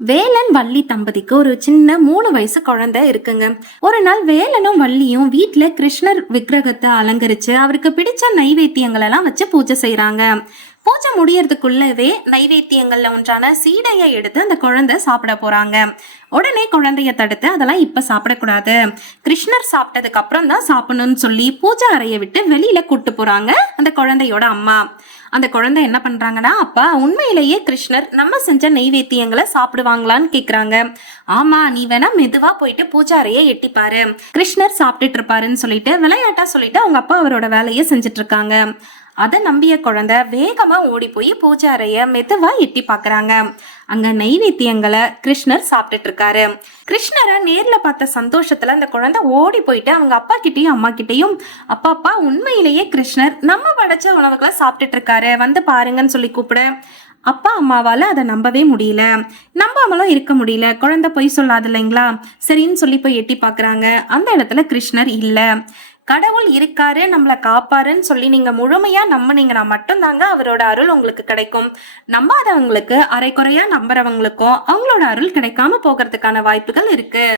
வேலன் வள்ளி தம்பதிக்கு ஒரு சின்ன 3 வயசு குழந்தை இருக்குங்க. ஒரு நாள் வேலனும் வள்ளியும் வீட்டுல கிருஷ்ணர் விக்கிரகத்தை அலங்கரிச்சு அவருக்கு பிடிச்ச நைவேத்தியங்கள் எல்லாம் வச்சு பூஜை செய்யறாங்க. பூஜை முடியறதுக்குள்ளவே நைவேத்தியங்கள்ல ஒன்றான சீடையை எடுத்து அந்த குழந்தை சாப்பிட போறாங்க. உடனே குழந்தைய தடுத்து அதெல்லாம் இப்ப சாப்பிடக்கூடாது, கிருஷ்ணர் சாப்பிட்டதுக்கு அப்புறம் தான் சாப்பிடணும்னு சொல்லி பூஜை அறையை விட்டு வெளியில கூட்டு போறாங்க அந்த குழந்தையோட அம்மா. அந்த குழந்தை என்ன பண்றாங்கன்னா, அப்பா உண்மையிலேயே கிருஷ்ணர் நம்ம செஞ்ச நெய்வேத்தியங்களை சாப்பிடுவாங்களான்னு கேக்குறாங்க. ஆமா, நீ வேணா மெதுவா போயிட்டு பூஜாரையே எட்டிப்பாரு, கிருஷ்ணர் சாப்பிட்டுட்டு இருப்பாருன்னு சொல்லிட்டு விளையாட்டா சொல்லிட்டு அவங்க அப்பா அவரோட வேலையை செஞ்சுட்டு இருக்காங்க. அதை நம்பிய குழந்தை வேகமா ஓடி போய் பூஜாரைய மெதுவா எட்டி பாக்குறாங்க. அங்க நைவேத்தியங்களை கிருஷ்ணர் சாப்பிட்டுட்டு இருக்காரு. கிருஷ்ணரை நேர்ல பார்த்த சந்தோஷத்துல அந்த குழந்தை ஓடி போயிட்டு அவங்க அப்பா கிட்டயும் அம்மா கிட்டயும், அப்பா உண்மையிலேயே கிருஷ்ணர் நம்ம படைச்ச உணவுகளை சாப்பிட்டுட்டு இருக்காரு, வந்து பாருங்கன்னு சொல்லி கூப்பிட அப்பா அம்மாவால அதை நம்பவே முடியல. நம்பாமலும் இருக்க முடியல, குழந்தை பொய் சொல்லாது இல்லைங்களா. சரின்னு சொல்லி போய் எட்டி பாக்குறாங்க. அந்த இடத்துல கிருஷ்ணர் இல்ல. கடவுள் இருக்காரு, நம்மளை காப்பாருன்னு சொல்லி நீங்க முழுமையா நம்பினீங்கன்னா மட்டும்தாங்க அவரோட அருள் உங்களுக்கு கிடைக்கும். நம்பாதவங்களுக்கு, அரைக்குறையா நம்புறவங்களுக்கும் அவங்களோட அருள் கிடைக்காம போகிறதுக்கான வாய்ப்புகள் இருக்கு.